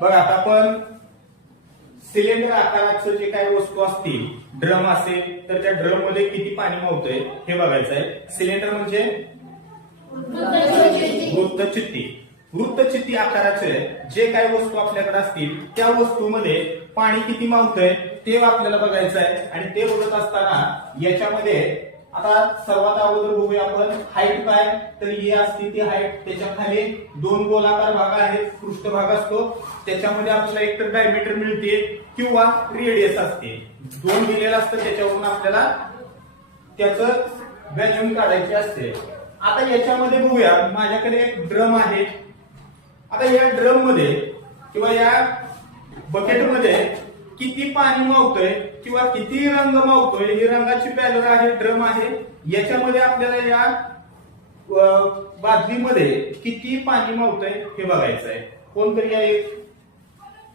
बघा आता आपण सिलेंडर आकाराचं जे काही वस्तू असतील, ड्रम असेल तर त्या ड्रम मध्ये किती पाणी मावतंय हे बघायचं आहे. सिलेंडर म्हणजे वृत्तचित्ती. वृत्तचित्ती आकाराचे जे काही वस्तू आपल्याकडे असतील त्या वस्तूमध्ये पाणी किती मावतंय ते आपल्याला बघायचं आहे. आणि ते बघत असताना याच्यामध्ये आता सर्वात अगोदर बघूया आपण हाईट काय. तर ही असते ती हाईट, त्याच्या खाली दोन गोलाकार भाग आहेत, पृष्ठभाग असतो, त्याच्यामध्ये आपल्याला एकतर डायमीटर मिळते किंवा रेडियस असते. दोन दिलेलं असतं, त्याच्यावरून आपल्याला त्याचं व्हॅल्यू काढायची असते. आता याच्यामध्ये बघूया, माझ्याकडे एक ड्रम आहे. आता या ड्रम मध्ये किंवा या बकेटमध्ये किती पाणी मावतोय किंवा किती रंग मावतोय, ही रंगाची पॅलर आहे, ड्रम आहे. याच्यामध्ये आपल्याला या बादलीमध्ये किती पाणी मावतोय हे बघायचं आहे. कोणतरी या एक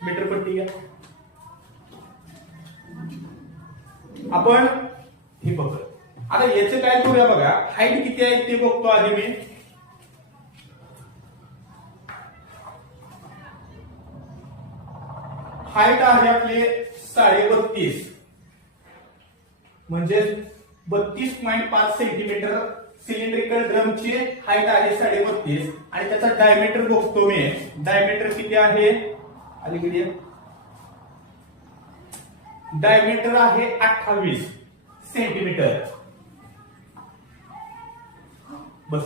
मीटर पट्टी घ्या. आपण हे बघतो. आता याचं काय करूया बघा, हाईट किती आहे ते बघतो आधी मी. हाईट आहे आपले 32.5 म्हणजे 32.5 सेंटीमीटर. सिलेंड्रिकल ड्रमची हाईट आहे 32.5 आणि त्याचा डायमीटर बघतो मी. डायमीटर किती आहे अलीकडे, डायमीटर आहे 28 सेंटीमीटर. बस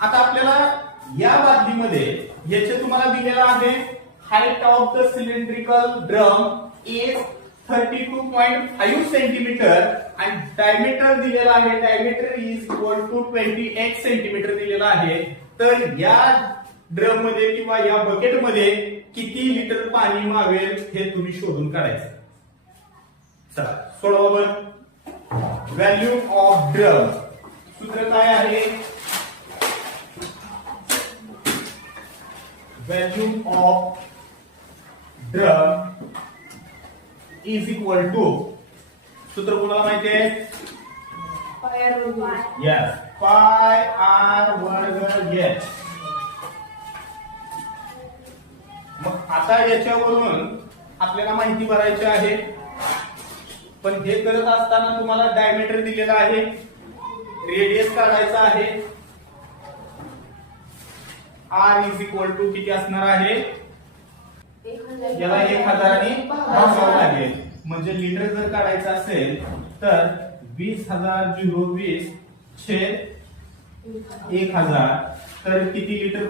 आता आपल्याला या बादलीमध्ये याचे तुम्हाला दिलेला आहे height of the cylindrical drum is 32.5 centimetre आणि डायमीटर दिलेला आहे, diameter is equal to 28 centimetre दिलेला आहे. तर या ड्रम मध्ये किंवा या बकेट मध्ये किती लिटर पाणी मावेल हे तुम्ही शोधून काढायचं. चला सोडवा बरं. व्हॅल्यू ऑफ ड्रम सूत्र काय आहे, value of drum is equal to, सूत्र कोणाला माहिती आहे, यस, पाय आर वर्ग एच. मग आता याच्यावरून आपल्याला माहिती भरायची आहे. पण हे करत असताना तुम्हाला डायमीटर दिलेला आहे, रेडियस काढायचा आहे. आर इज इक्वल टू किती असणार आहे, याला 1000 ने भागावं लागेल. म्हणजे लिटर जर काढायचं असेल तर 20,020 छेद 1000 तर किती लिटर